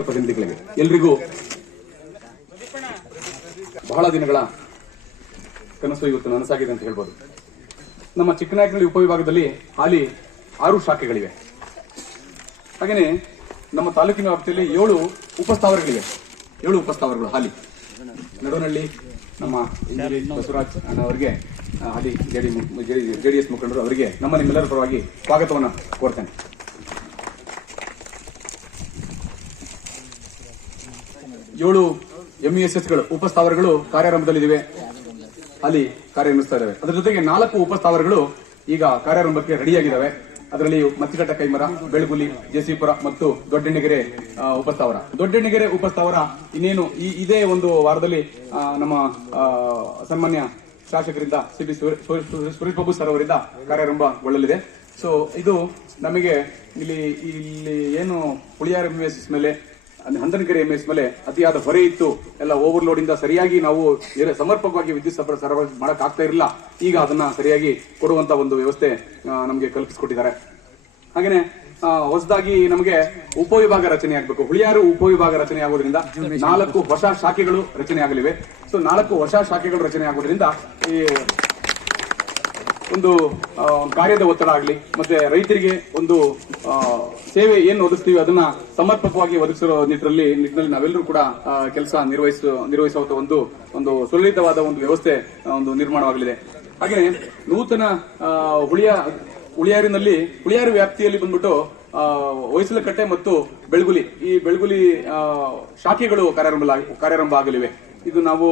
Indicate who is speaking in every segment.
Speaker 1: ರೈತ ಪ್ರತಿನಿಧಿಗಳಿಗೆ ಎಲ್ರಿಗೂ ಬಹಳ ದಿನಗಳ ಕನಸು ಇವತ್ತು ನನಸಾಗಿದೆ ಅಂತ ಹೇಳ್ಬೋದು. ನಮ್ಮ ಚಿಕ್ಕನಾಯಕನಹಳ್ಳಿ ಉಪವಿಭಾಗದಲ್ಲಿ ಹಾಲಿ ಆರು ಶಾಖೆಗಳಿವೆ. ಹಾಗೆಯೇ ನಮ್ಮ ತಾಲೂಕಿನ ವ್ಯಾಪ್ತಿಯಲ್ಲಿ ಏಳು ಉಪಸ್ಥಾವರಗಳಿವೆ. ಏಳು ಉಪಸ್ಥಾವರಗಳು ಹಾಲಿ. ನಡುವನಹಳ್ಳಿ ನಮ್ಮ ಬಸವರಾಜ್ ಅವರಿಗೆ ಹಾಲಿ ಜೆಡಿಎಸ್ ಮುಖಂಡರು ಅವರಿಗೆ ನಮ್ಮ ನಿಮ್ಮೆಲ್ಲರ ಪರವಾಗಿ ಸ್ವಾಗತವನ್ನು ಕೋರ್ತೇನೆ. ಏಳು ಎಂಇಎಸ್ಎಸ್ಗಳು ಉಪಸ್ಥಾವರಗಳು ಕಾರ್ಯಾರಂಭದಲ್ಲಿವೆ ಅಲ್ಲಿ ಕಾರ್ಯನಿರ್ವಹಿಸ್ತಾ ಇದ್ದಾವೆ. ಅದರ ಜೊತೆಗೆ ನಾಲ್ಕು ಉಪಸ್ಥಾವರಗಳು ಈಗ ಕಾರ್ಯಾರಂಭಕ್ಕೆ ರೆಡಿಯಾಗಿದ್ದಾವೆ. ಅದರಲ್ಲಿ ಮತ್ತಿಕಟ್ಟ ಕೈಮರ, ಬೆಳಗುಲಿ, ಜೆಸಿಪುರ ಮತ್ತು ದೊಡ್ಡೆಣ್ಣಗೆರೆ ಉಪಸ್ಥಾವರ. ದೊಡ್ಡೆಣ್ಣಗೆರೆ ಉಪಸ್ಥಾವರ ಇನ್ನೇನು ಈ ಇದೇ ಒಂದು ವಾರದಲ್ಲಿ ನಮ್ಮ ಸನ್ಮಾನ್ಯ ಶಾಸಕರಿಂದ C B Suresh Babu sir ಅವರಿಂದ ಕಾರ್ಯಾರಂಭಗೊಳ್ಳಲಿದೆ. ಸೊ ಇದು ನಮಗೆ ಇಲ್ಲಿ ಇಲ್ಲಿ ಏನು ಪುಳಿಯಾರ್ ಎಸ್ ಮೇಲೆ ಹಂದನಕೆರೆ ಎಂ ಎಸ್ ಮೇಲೆ ಅತಿಯಾದ ಹೊರೆ ಇತ್ತು. ಎಲ್ಲ ಓವರ್ಲೋಡ್ ಇಂದ ಸರಿಯಾಗಿ ನಾವು ಸಮರ್ಪಕವಾಗಿ ವಿದ್ಯುತ್ ಸರಬರಾಜು ಮಾಡಕ್ ಆಗ್ತಾ ಇರಲಿಲ್ಲ. ಈಗ ಅದನ್ನ ಸರಿಯಾಗಿ ಕೊಡುವಂತ ಒಂದು ವ್ಯವಸ್ಥೆ ನಮಗೆ ಕಲ್ಪಿಸಿಕೊಟ್ಟಿದ್ದಾರೆ. ಹಾಗೇನೆ ಹೊಸದಾಗಿ ನಮಗೆ ಉಪವಿಭಾಗ ರಚನೆ ಆಗಬೇಕು. ಹುಳಿಯಾರು ಉಪವಿಭಾಗ ರಚನೆ ಆಗೋದ್ರಿಂದ ನಾಲ್ಕು ಹೊಸ ಶಾಖೆಗಳು ರಚನೆ ಆಗಲಿವೆ. ಸೊ ನಾಲ್ಕು ಹೊಸ ಶಾಖೆಗಳು ರಚನೆ ಆಗೋದ್ರಿಂದ ಈ ಒಂದು ಕಾರ್ಯದ ಒತ್ತಡ ಆಗಲಿ, ಮತ್ತೆ ರೈತರಿಗೆ ಒಂದು ಸೇವೆ ಏನು ಒದಗಿಸ್ತೀವಿ ಅದನ್ನ ಸಮರ್ಪಕವಾಗಿ ಒದಗಿಸಿರೋ ನಿಟ್ಟಿನಲ್ಲಿ ನಿಟ್ಟಿನಲ್ಲಿ ನಾವೆಲ್ಲರೂ ಕೂಡ ಕೆಲಸ ನಿರ್ವಹಿಸ ನಿರ್ವಹಿಸುವ ಒಂದು ಒಂದು ಸುಲಲಿತವಾದ ಒಂದು ವ್ಯವಸ್ಥೆ ಒಂದು ನಿರ್ಮಾಣವಾಗಲಿದೆ. ಹಾಗೆ ನೂತನ ಹುಳಿಯ, ಹುಳಿಯಾರಿನಲ್ಲಿ, ಹುಳಿಯಾರು ವ್ಯಾಪ್ತಿಯಲ್ಲಿ ಬಂದ್ಬಿಟ್ಟು ಹೊಯ್ಸಲಕಟ್ಟೆ ಮತ್ತು ಬೆಳಗುಲಿ, ಈ ಬೆಳಗುಲಿ ಶಾಖೆಗಳು ಕಾರ್ಯಾರಂಭ ಕಾರ್ಯಾರಂಭ ಆಗಲಿವೆ. ಇದು ನಾವು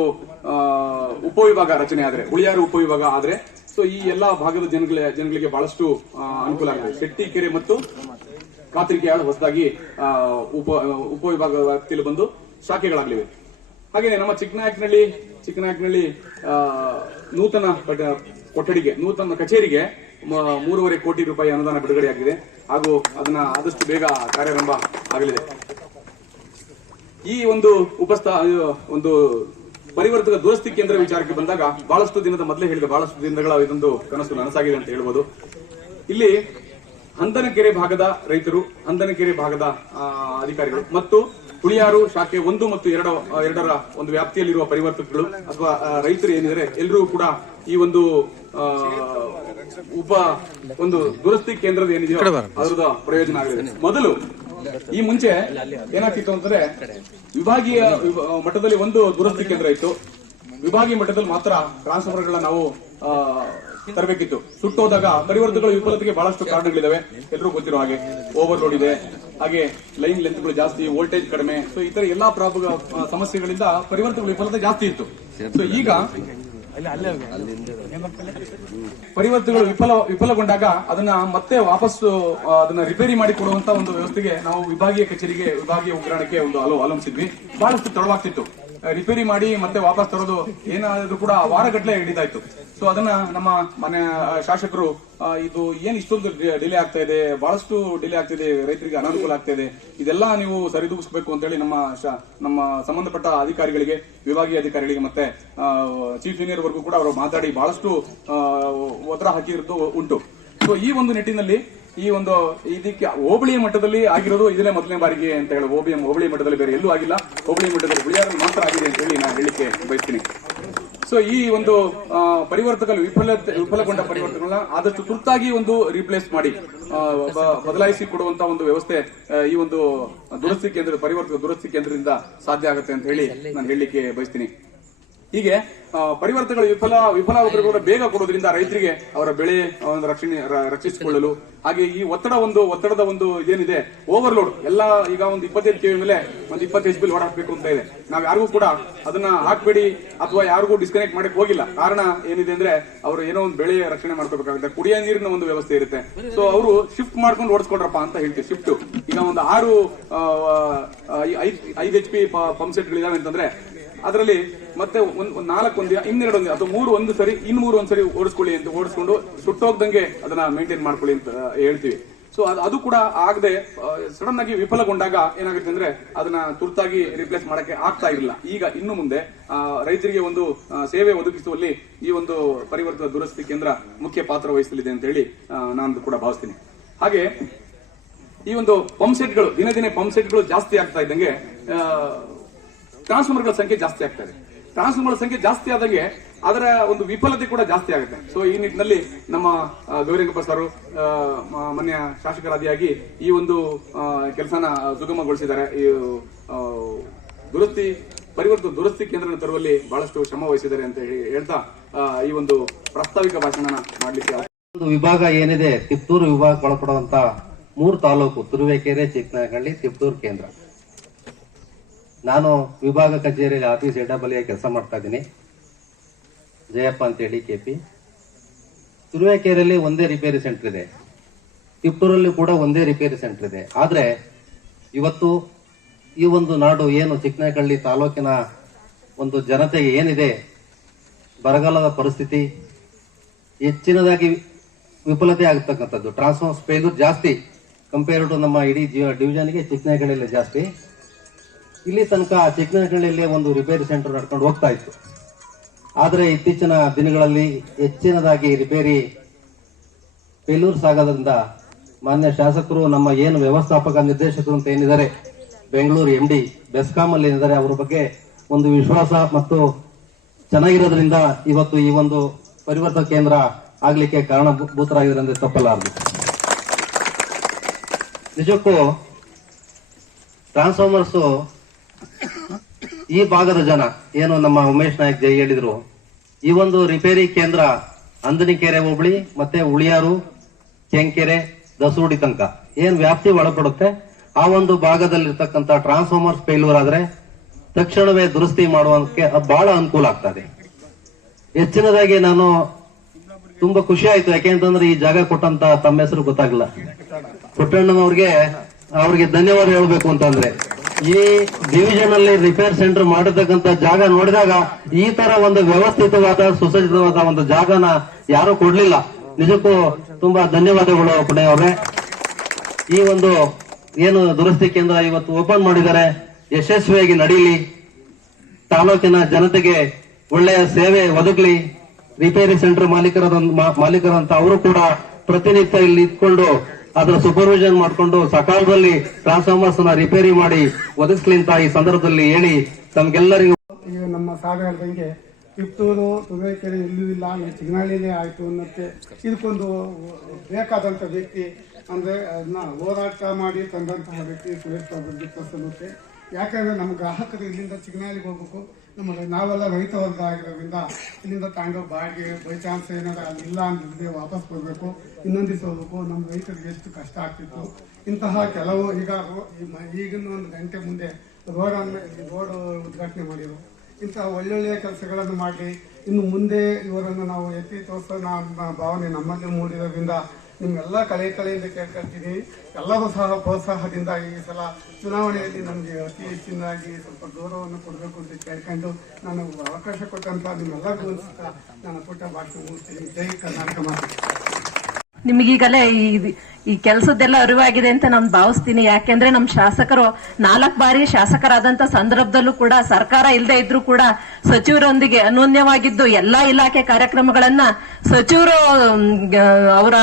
Speaker 1: ಉಪವಿಭಾಗ ರಚನೆ ಆದರೆ, ಹುಳಿಯಾರು ಉಪವಿಭಾಗ ಆದ್ರೆ ಸೊ ಈ ಎಲ್ಲಾ ಭಾಗದ ಜನಗಳ, ಜನಗಳಿಗೆ ಬಹಳಷ್ಟು ಅನುಕೂಲ ಆಗಿದೆ. ಶೆಟ್ಟಿಕೆರೆ ಮತ್ತು ಕಾತ್ರಿಕೆಯಾಳು ಹೊಸದಾಗಿ ಉಪ ಉಪವಿಭಾಗ ವ್ಯಾಪ್ತಿಯಲ್ಲಿ ಬಂದು ಶಾಖೆಗಳಾಗಲಿವೆ. ಹಾಗೆ ನಮ್ಮ ಚಿಕ್ಕನಾಯಕನಹಳ್ಳಿ ಚಿಕ್ಕನಾಯಕನಹಳ್ಳಿ ನೂತನ ಕೊಠಡಿಗೆ, ನೂತನ ಕಚೇರಿಗೆ ಮೂರುವರೆ ಕೋಟಿ ರೂಪಾಯಿ ಅನುದಾನ ಬಿಡುಗಡೆಯಾಗಿದೆ ಹಾಗೂ ಅದನ್ನ ಆದಷ್ಟು ಬೇಗ ಕಾರ್ಯಾರಂಭ ಆಗಲಿದೆ. ಈ ಒಂದು ಉಪಸ್ಥ ಒಂದು ಪರಿವರ್ತಕ ದುರಸ್ತಿ ಕೇಂದ್ರ ವಿಚಾರಕ್ಕೆ ಬಂದಾಗ ಬಹಳಷ್ಟು ದಿನದ ಮೊದಲೇ ಹೇಳಿದ ಬಹಳಷ್ಟು ದಿನಗಳ ಇದೊಂದು ಕನಸು ನನಸಾಗಿದೆ ಅಂತ ಹೇಳ್ಬೋದು. ಇಲ್ಲಿ ಹಂದನಕೆರೆ ಭಾಗದ ರೈತರು ಹಂದನಕೆರೆ ಭಾಗದ ಅಧಿಕಾರಿಗಳು ಮತ್ತು ಹುಳಿಯಾರು ಶಾಖೆ ಒಂದು ಮತ್ತು ಎರಡು ಎರಡರ ಒಂದು ವ್ಯಾಪ್ತಿಯಲ್ಲಿರುವ ಪರಿವರ್ತಕಗಳು ಅಥವಾ ರೈತರು ಏನಿದ್ರೆ ಎಲ್ಲರೂ ಕೂಡ ಈ ಒಂದು ಉಪ ಒಂದು ದುರಸ್ತಿ ಕೇಂದ್ರದ ಏನಿದೆಯೋ ಅದರದ ಪ್ರಯೋಜನ ಆಗಲಿದೆ ಮೊದಲು ಈ ಮುಂಚೆ ಏನಾಗ್ತಿತ್ತು ಅಂತಂದ್ರೆ ವಿಭಾಗೀಯ ವಿಭ- ಮಟ್ಟದಲ್ಲಿ ಒಂದು ದುರಸ್ತಿ ಕೇಂದ್ರ ಇತ್ತು. ವಿಭಾಗೀಯ ಮಟ್ಟದಲ್ಲಿ ಮಾತ್ರ ಟ್ರಾನ್ಸ್ಫಾರ್ಮರ್ಗಳನ್ನ ನಾವು ತರಬೇಕಿತ್ತು. ಸುಟ್ಟೋದಾಗ ಪರಿವರ್ತಕಗಳ ವಿಫಲತೆಗೆ ಬಹಳಷ್ಟು ಕಾರಣಗಳಿದಾವೆ. ಎಲ್ಲರೂ ಗೊತ್ತಿರೋ ಹಾಗೆ ಓವರ್ಲೋಡ್ ಇದೆ. ಹಾಗೆ ಲೈನ್ ಲೆಂತ್ಗಳು ಜಾಸ್ತಿ ವೋಲ್ಟೇಜ್ ಕಡಿಮೆ. ಸೊ ಈ ತರ ಎಲ್ಲಾ ಪ್ರಾಬ್ಲಮ್ ಸಮಸ್ಯೆಗಳಿಂದ ಪರಿವರ್ತಕಗಳ ವಿಫಲತೆ ಜಾಸ್ತಿ ಇತ್ತು. ಸೊ ಈಗ ಪರಿವರ್ತನೆಗಳು ವಿಫಲ ವಿಫಲಗೊಂಡಾಗ ಅದನ್ನ ಮತ್ತೆ ವಾಪಸ್ ಅದನ್ನ ರಿಪೇರಿ ಮಾಡಿ ಕೊಡುವಂತ ಒಂದು ವ್ಯವಸ್ಥೆಗೆ ನಾವು ವಿಭಾಗೀಯ ಕಚೇರಿಗೆ ವಿಭಾಗೀಯ ಉಗ್ರಾಣಕ್ಕೆ ಒಂದು ಅಲೋ ಅವಲಂಬಿಸಿದ್ವಿ ಬಹಳಷ್ಟು ತಡವಾಗ್ತಿತ್ತು. ರಿಪೇರಿ ಮಾಡಿ ಮತ್ತೆ ವಾಪಸ್ ತರೋದು ಏನಾದ್ರೂ ಕೂಡ ವಾರಗಟ್ಟಲೆ ಹಿಡಿದಾಯ್ತು. ಸೊ ಅದನ್ನ ನಮ್ಮ ಮನೆ ಶಾಸಕರು ಇದು ಏನ್ ಇಷ್ಟೊಂದು ಡಿಲೇ ಆಗ್ತಾ ಇದೆ, ಬಹಳಷ್ಟು ಡಿಲೇ ಆಗ್ತಾ ಇದೆ, ರೈತರಿಗೆ ಅನಾನುಕೂಲ ಆಗ್ತಾ ಇದೆ, ಇದೆಲ್ಲ ನೀವು ಸರಿದೂಗಿಸಬೇಕು ಅಂತ ಹೇಳಿ ನಮ್ಮ ನಮ್ಮ ಸಂಬಂಧಪಟ್ಟ ಅಧಿಕಾರಿಗಳಿಗೆ, ವಿಭಾಗೀಯ ಅಧಿಕಾರಿಗಳಿಗೆ ಮತ್ತೆ ಚೀಫ್ ಇಂಜಿನಿಯರ್ ವರ್ಗೂ ಕೂಡ ಅವರು ಮಾತಾಡಿ ಬಹಳಷ್ಟು ಒತ್ತಡ ಹಾಕಿರೋದು ಉಂಟು. ಸೊ ಈ ಒಂದು ನಿಟ್ಟಿನಲ್ಲಿ ಈ ಒಂದು ಇದಕ್ಕೆ ಹೋಬಳಿಯ ಮಟ್ಟದಲ್ಲಿ ಆಗಿರೋದು ಇದನ್ನೇ ಮೊದಲನೇ ಬಾರಿಗೆ ಅಂತ ಹೇಳಿ ಓಬಿಎಂ ಹೋಬಳಿ ಮಟ್ಟದಲ್ಲಿ ಬೇರೆ ಎಲ್ಲೂ ಆಗಿಲ್ಲ. ಹೋಬಳಿ ಮಟ್ಟದಲ್ಲಿ ಹುಳಿಯಾರಲ್ಲಿ ಮಾತ್ರ ಆಗಿದೆ ಅಂತ ಹೇಳಿ ನಾನು ಹೇಳಿಕೆ ಬಯಸ್ತೀನಿ. ಸೊ ಈ ಒಂದು ಪರಿವರ್ತಕ ವಿಫಲ, ವಿಫಲಗೊಂಡ ಪರಿವರ್ತಕಗಳನ್ನ ಆದಷ್ಟು ತುರ್ತಾಗಿ ಒಂದು ರೀಪ್ಲೇಸ್ ಮಾಡಿ ಬದಲಾಯಿಸಿ ಕೊಡುವಂತ ಒಂದು ವ್ಯವಸ್ಥೆ ಈ ಒಂದು ದುರಸ್ತಿ ಕೇಂದ್ರ ಪರಿವರ್ತಕ ದುರಸ್ತಿ ಕೇಂದ್ರದಿಂದ ಸಾಧ್ಯ ಆಗುತ್ತೆ ಅಂತ ಹೇಳಿ ನಾನು ಹೇಳಲಿಕ್ಕೆ ಬಯಸ್ತೀನಿ. ಹೀಗೆ ಪರಿವರ್ತನೆಗಳು ವಿಫಲ ವಿಫಲವಾದರೂ ಕೂಡ ಬೇಗ ಕೊಡೋದ್ರಿಂದ ರೈತರಿಗೆ ಅವರ ಬೆಳೆ ಒಂದು ರಕ್ಷಣೆ ರಕ್ಷಿಸಿಕೊಳ್ಳಲು. ಹಾಗೆ ಈ ಒತ್ತಡ ಒಂದು, ಒತ್ತಡದ ಒಂದು ಏನಿದೆ ಓವರ್ಲೋಡ್ ಎಲ್ಲ ಈಗ ಒಂದು ಇಪ್ಪತ್ತೈದು ಕೆವಿ ಮೇಲೆ ಒಂದು ಇಪ್ಪತ್ತು ಎಚ್ ಬಿ ಲೋಡ್ ಹಾಕ್ಬೇಕು ಅಂತ ಇದೆ. ನಾವು ಯಾರಿಗೂ ಕೂಡ ಅದನ್ನ ಹಾಕ್ಬೇಡಿ ಅಥವಾ ಯಾರಿಗೂ ಡಿಸ್ಕನೆಕ್ಟ್ ಮಾಡಕ್ ಹೋಗಿಲ್ಲ. ಕಾರಣ ಏನಿದೆ ಅಂದ್ರೆ, ಅವರು ಏನೋ ಒಂದು ಬೆಳೆ ರಕ್ಷಣೆ ಮಾಡ್ಕೋಬೇಕಾಗುತ್ತೆ. ಕುಡಿಯೋ ನೀರಿನ ಒಂದು ವ್ಯವಸ್ಥೆ ಇರುತ್ತೆ. ಸೊ ಅವರು ಶಿಫ್ಟ್ ಮಾಡ್ಕೊಂಡು ಓಡಿಸ್ಕೊಡ್ರಪ್ಪ ಅಂತ ಹೇಳ್ತೀವಿ ಶಿಫ್ಟ್ ಈಗ ಒಂದು ಆರು ಐದು ಎಚ್ ಪಿ ಪಂಪ್ ಸೆಟ್ಗಳಿದಾವೆ ಅಂತಂದ್ರೆ, ಅದರಲ್ಲಿ ಮತ್ತೆ ಒಂದ್ ಒಂದ್ ನಾಲ್ಕು ಒಂದು ಇನ್ನೆರಡು ಒಂದು ಅಥವಾ ಮೂರು ಒಂದು ಸರಿ ಇನ್ ಮೂರು ಒಂದ್ಸರಿ ಓಡಿಸ್ಕೊಳ್ಳಿ ಅಂತ ಓಡಿಸ್ಕೊಂಡು ಸುಟ್ಟೋಗ್ದಂಗೆ ಅದನ್ನ ಮೇಂಟೈನ್ ಮಾಡ್ಕೊಳ್ಳಿ ಅಂತ ಹೇಳ್ತೀವಿ. ಸೊ ಅದು ಕೂಡ ಆಗದೆ ಸಡನ್ ಆಗಿ ವಿಫಲಗೊಂಡಾಗ ಏನಾಗುತ್ತೆ ಅಂದ್ರೆ ಅದನ್ನ ತುರ್ತಾಗಿ ರಿಪ್ಲೇಸ್ ಮಾಡಕ್ಕೆ ಆಗ್ತಾ ಇರಲಿಲ್ಲ. ಈಗ ಇನ್ನು ಮುಂದೆ ರೈತರಿಗೆ ಒಂದು ಸೇವೆ ಒದಗಿಸುವಲ್ಲಿ ಈ ಒಂದು ಪರಿವರ್ತನ ದುರಸ್ತಿ ಕೇಂದ್ರ ಮುಖ್ಯ ಪಾತ್ರ ವಹಿಸಲಿದೆ ಅಂತ ಹೇಳಿ ನಾನು ಕೂಡ ಭಾವಿಸ್ತೀನಿ. ಹಾಗೆ, ಈ ಒಂದು ಪಂಪ್ ಸೆಟ್ಗಳು ದಿನ ದಿನೇ ಪಂಪ್ ಸೆಟ್ಗಳು ಜಾಸ್ತಿ ಆಗ್ತಾ ಇದ್ದಂಗೆ ಟ್ರಾನ್ಸ್ಫಾರ್ಮರ್ಗಳ ಸಂಖ್ಯೆ ಜಾಸ್ತಿ ಆಗ್ತಾ ಇದೆ. ಟ್ರಾನ್ಸ್ಫಾರ್ಮರ್ಗಳ ಸಂಖ್ಯೆ ಜಾಸ್ತಿ ಆದಂಗೆ ಅದರ ಒಂದು ವಿಫಲತೆ ಕೂಡ ಜಾಸ್ತಿ ಆಗುತ್ತೆ. ಸೊ ಈ ನಿಟ್ಟಿನಲ್ಲಿ ನಮ್ಮ ಗೌರಿಂಗಪ್ಪ ಸರ್ ಮಾನ್ಯ ಶಾಸಕರಾದಿಯಾಗಿ ಈ ಒಂದು ಕೆಲಸನ ಸುಗಮಗೊಳಿಸಿದ್ದಾರೆ. ಈ ದುರಸ್ತಿ ಪರಿವರ್ತನೆ ದುರಸ್ತಿ ಕೇಂದ್ರ ತರುವಲ್ಲಿ ಬಹಳಷ್ಟು ಶ್ರಮ ವಹಿಸಿದ್ದಾರೆ ಅಂತ ಹೇಳಿ ಹೇಳ್ತಾ ಈ ಒಂದು ಪ್ರಾಸ್ತಾವಿಕ ಭಾಷಣನ ಮಾಡ್ಲಿಕ್ಕೆ
Speaker 2: ಒಂದು ವಿಭಾಗ ಏನಿದೆ, ತಿಪ್ತೂರು ವಿಭಾಗಕ್ಕೆ ಒಳಪಡುವಂತ ಮೂರು ತಾಲೂಕು, ತುರುವೇಕೆರೆ, ಚಿಕ್ಕನಹಳ್ಳಿ, ತಿಪ್ತೂರು ಕೇಂದ್ರ. ನಾನು ವಿಭಾಗ ಕಚೇರಿಯಲ್ಲಿ ಆಫೀಸ್ ಎಡಬಲಿಯ ಕೆಲಸ ಮಾಡ್ತಾ ಇದ್ದೀನಿ. ಜಯಪ್ಪ ಅಂತೇಳಿ ಕೆಪಿ ತುರುವೇಕೆರೆಯಲ್ಲಿ ಒಂದೇ ರಿಪೇರಿ ಸೆಂಟರ್ ಇದೆ. ತಿಪ್ಟೂರಲ್ಲಿ ಕೂಡ ಒಂದೇ ರಿಪೇರಿ ಸೆಂಟರ್ ಇದೆ. ಆದರೆ ಇವತ್ತು ಈ ಒಂದು ನಾಡು ಏನು ಚಿಕ್ಕನಹಳ್ಳಿ ತಾಲೂಕಿನ ಒಂದು ಜನತೆಗೆ ಏನಿದೆ, ಬರಗಾಲದ ಪರಿಸ್ಥಿತಿ ಹೆಚ್ಚಿನದಾಗಿ ವಿಫಲತೆ ಆಗ್ತಕ್ಕಂಥದ್ದು. ಟ್ರಾನ್ಸ್ಫಾರ್ಮ್ ಫೇಲ್ಯೂರ್ ಜಾಸ್ತಿ. ಕಂಪೇರ್ ಟು ನಮ್ಮ ಇಡೀ ಡಿವಿಷನ್ಗೆ ಚಿಕ್ಕನಹಳ್ಳಿಯಲ್ಲಿ ಜಾಸ್ತಿ. ಇಲ್ಲಿ ತನಕ ಚಿಕ್ಕನಹಳ್ಳಿಯಲ್ಲಿ ಒಂದು ರಿಪೇರಿ ಸೆಂಟರ್ ನಡ್ಕೊಂಡು ಹೋಗ್ತಾ ಇತ್ತು. ಆದರೆ ಇತ್ತೀಚಿನ ದಿನಗಳಲ್ಲಿ ಹೆಚ್ಚಿನದಾಗಿ ರಿಪೇರಿ ಫೇಲ್ಯೂರ್ಸ್ ಆಗೋದ್ರಿಂದ ಮಾನ್ಯ ಶಾಸಕರು, ನಮ್ಮ ಏನು ವ್ಯವಸ್ಥಾಪಕ ನಿರ್ದೇಶಕರು ಅಂತ ಏನಿದ್ದಾರೆ, ಬೆಂಗಳೂರು ಎಂ ಡಿ ಬೆಸ್ಕಾಮಲ್ಲಿ ಏನಿದ್ದಾರೆ ಅವರ ಬಗ್ಗೆ ಒಂದು ವಿಶ್ವಾಸ ಮತ್ತು ಚೆನ್ನಾಗಿರೋದ್ರಿಂದ ಇವತ್ತು ಈ ಒಂದು ಪರಿವರ್ತನ ಕೇಂದ್ರ ಆಗ್ಲಿಕ್ಕೆ ಕಾರಣಭೂತರಾಗಿದ್ದಾರೆ ಅಂದ್ರೆ ತಪ್ಪಲಾರದು. ನಿಜಕ್ಕೂ ಟ್ರಾನ್ಸ್ಫಾರ್ಮರ್ಸ್ ಈ ಭಾಗದ ಜನ ಏನು ನಮ್ಮ ಉಮೇಶ್ ನಾಯಕ್ ಜೈ ಹೇಳಿದ್ರು. ಈ ಒಂದು ರಿಪೇರಿ ಕೇಂದ್ರ ಅಂದನಿಕೆರೆ ಹೋಬಳಿ, ಮತ್ತೆ ಉಳಿಯಾರು, ಕೆಂಕೆರೆ, ದಸೂಡಿ ತನಕ ಏನ್ ವ್ಯಾಪ್ತಿ ಒಳಪಡುತ್ತೆ? ಆ ಒಂದು ಭಾಗದಲ್ಲಿರ್ತಕ್ಕಂಥ ಟ್ರಾನ್ಸ್ಫಾರ್ಮರ್ಸ್ ಫೇಲ್ಯೂರ್ ಆದ್ರೆ ತಕ್ಷಣವೇ ದುರಸ್ತಿ ಮಾಡುವಂತೆ ಬಹಳ ಅನುಕೂಲ ಆಗ್ತದೆ. ಹೆಚ್ಚಿನದಾಗಿ ನಾನು ತುಂಬಾ ಖುಷಿ ಆಯ್ತು. ಯಾಕೆಂತಂದ್ರೆ ಈ ಜಾಗ ಕೊಟ್ಟಂತ ತಮ್ಮ ಹೆಸರು ಗೊತ್ತಾಗಲ್ಲ ಪುಟ್ಟಣ್ಣನವ್ರಿಗೆ ಅವ್ರಿಗೆ ಧನ್ಯವಾದ ಹೇಳ್ಬೇಕು ಅಂತಂದ್ರೆ. ಈ ಡಿವಿಷನ್ ಅಲ್ಲಿ ರಿಪೇರ್ ಸೆಂಟರ್ ಮಾಡಿರ್ತಕ್ಕಂತ ಜಾಗ ನೋಡಿದಾಗ ಈ ತರ ಒಂದು ವ್ಯವಸ್ಥಿತವಾದ, ಸುಸಜ್ಜಿತವಾದ ಒಂದು ಜಾಗನ ಯಾರು ಕೊಡ್ಲಿಲ್ಲ. ನಿಜಕ್ಕೂ ತುಂಬಾ ಧನ್ಯವಾದಗಳು ಪುಣ್ಯ ಅವ್ರೆ. ಈ ಒಂದು ಏನು ದುರಸ್ತಿ ಕೇಂದ್ರ ಇವತ್ತು ಓಪನ್ ಮಾಡಿದ್ದಾರೆ, ಯಶಸ್ವಿಯಾಗಿ ನಡೀಲಿ. ತಾಲೂಕಿನ ಜನತೆಗೆ ಒಳ್ಳೆಯ ಸೇವೆ ಒದಗಲಿ. ರಿಪೇರಿ ಸೆಂಟರ್ ಮಾಲೀಕರ ಮಾಲೀಕರಂತ ಅವರು ಕೂಡ ಪ್ರತಿನಿತ್ಯ ಇಲ್ಲಿ ಇದ್ಕೊಂಡು ಅದರ ಸೂಪರ್ವಿಷನ್ ಮಾಡಿಕೊಂಡು ಸಕಾಲದಲ್ಲಿ ಟ್ರಾನ್ಸ್ಫಾರ್ಮರ್ಸ್ನ ರಿಪೇರಿ ಮಾಡಿ ಒದಗಿಸ್ಲಿಂತ ಈ ಸಂದರ್ಭದಲ್ಲಿ ಹೇಳಿ ತಮ್ಗೆಲ್ಲರಿಗೂ
Speaker 3: ನಮ್ಮ ಸಾಗರ ಹೇಳಿದಂಗೆ ಕಿತ್ತೂರು, ತುಮೇಕೆರೆ ಎಲ್ಲೂ ಇಲ್ಲ ನಮ್ಮ ಚಿಕ್ಕನಹಳ್ಳಿನೇ ಆಯಿತು ಅನ್ನೋಕ್ಕೆ ಇದಕ್ಕೊಂದು ಬೇಕಾದಂಥ ವ್ಯಕ್ತಿ ಅಂದರೆ ಅದನ್ನ ಹೋರಾಟ ಮಾಡಿ ತಂದಂತಹ ವ್ಯಕ್ತಿ ಸುರೇಶ್ ಬಾಬು ಅನ್ನತ್ತೆ ಯಾಕಂದರೆ ನಮ್ಮ ಗ್ರಾಹಕರು ಇಲ್ಲಿಂದ ಚಿಗ್ನಾಳಿಗೆ ಹೋಗ್ಬೇಕು. ನಮ್ಮ ನಾವೆಲ್ಲ ರೈತ ವರ್ಗ ಆಗಿರೋದ್ರಿಂದ ಇಲ್ಲಿಂದ ತಗೊಂಡು ಬಾಡಿಗೆ ಬೈ ಚಾನ್ಸ್ ಏನಾದ್ರು ಅಲ್ಲಿ ಇಲ್ಲ ಅಂದ್ರೆ ವಾಪಸ್ ಬರಬೇಕು. ಇನ್ನೊಂದು ದಿವಸ ಹೋಗಬೇಕು ನಮ್ಮ ರೈತರಿಗೆ ಎಷ್ಟು ಕಷ್ಟ ಆಗ್ತಿತ್ತು. ಇಂತಹ ಕೆಲವು ಈಗ ಈಗಿನ ಒಂದು ಗಂಟೆ ಮುಂದೆ ರೋಡ್ ರೋಡ್ ಉದ್ಘಾಟನೆ ಮಾಡಿದ್ರು ಇಂತಹ ಒಳ್ಳೊಳ್ಳೆಯ ಕೆಲಸಗಳನ್ನು ಮಾಡಿ ಇನ್ನು ಮುಂದೆ ಇವರನ್ನು ನಾವು ಎತ್ತಿ ತೋರಿಸೋಣ ಅನ್ನೋ ಭಾವನೆ ನಮ್ಮಲ್ಲಿ ಮೂಡಿರೋದ್ರಿಂದ ನಿಮ್ಮೆಲ್ಲ ಕಳೆ ಕಳೆಯಿಂದ ಕೇಳ್ಕೊಳ್ತೀನಿ. ಎಲ್ಲರೂ ಸಹ ಪ್ರೋತ್ಸಾಹದಿಂದ ಈ ಸಲ ಚುನಾವಣೆಯಲ್ಲಿ ನಮಗೆ ಅತಿ ಹೆಚ್ಚಿನದಾಗಿ ಸ್ವಲ್ಪ ಗೌರವವನ್ನು ಕೊಡಬೇಕು ಅಂತ ಕೇಳ್ಕೊಂಡು ನಾನು ಅವಕಾಶ ಕೊಟ್ಟಂತ ನಿಮ್ಮೆಲ್ಲರಿಗೂ ಅನ್ಸುತ್ತಾ ನಾನು ಪುಟ್ಟ ಭಾಷೆ ಮುಗಿಸ್ತೀನಿ. ಜೈ ಕರ್ನಾಟಕ ಮಾತು.
Speaker 4: ನಿಮಗೀಗಲೇ ಈ ಈ ಕೆಲಸದ್ದೆಲ್ಲ ಅರಿವಾಗಿದೆ ಅಂತ ನಾನು ಭಾವಿಸ್ತೀನಿ. ಯಾಕೆಂದ್ರೆ ನಮ್ಮ ಶಾಸಕರು ನಾಲ್ಕು ಬಾರಿ ಶಾಸಕರಾದಂತ ಸಂದರ್ಭದಲ್ಲೂ ಕೂಡ, ಸರ್ಕಾರ ಇಲ್ಲದೆ ಇದ್ರೂ ಕೂಡ ಸಚಿವರೊಂದಿಗೆ ಅನೂನ್ಯವಾಗಿದ್ದು ಎಲ್ಲಾ ಇಲಾಖೆ ಕಾರ್ಯಕ್ರಮಗಳನ್ನ ಸಚಿವರು ಅವರ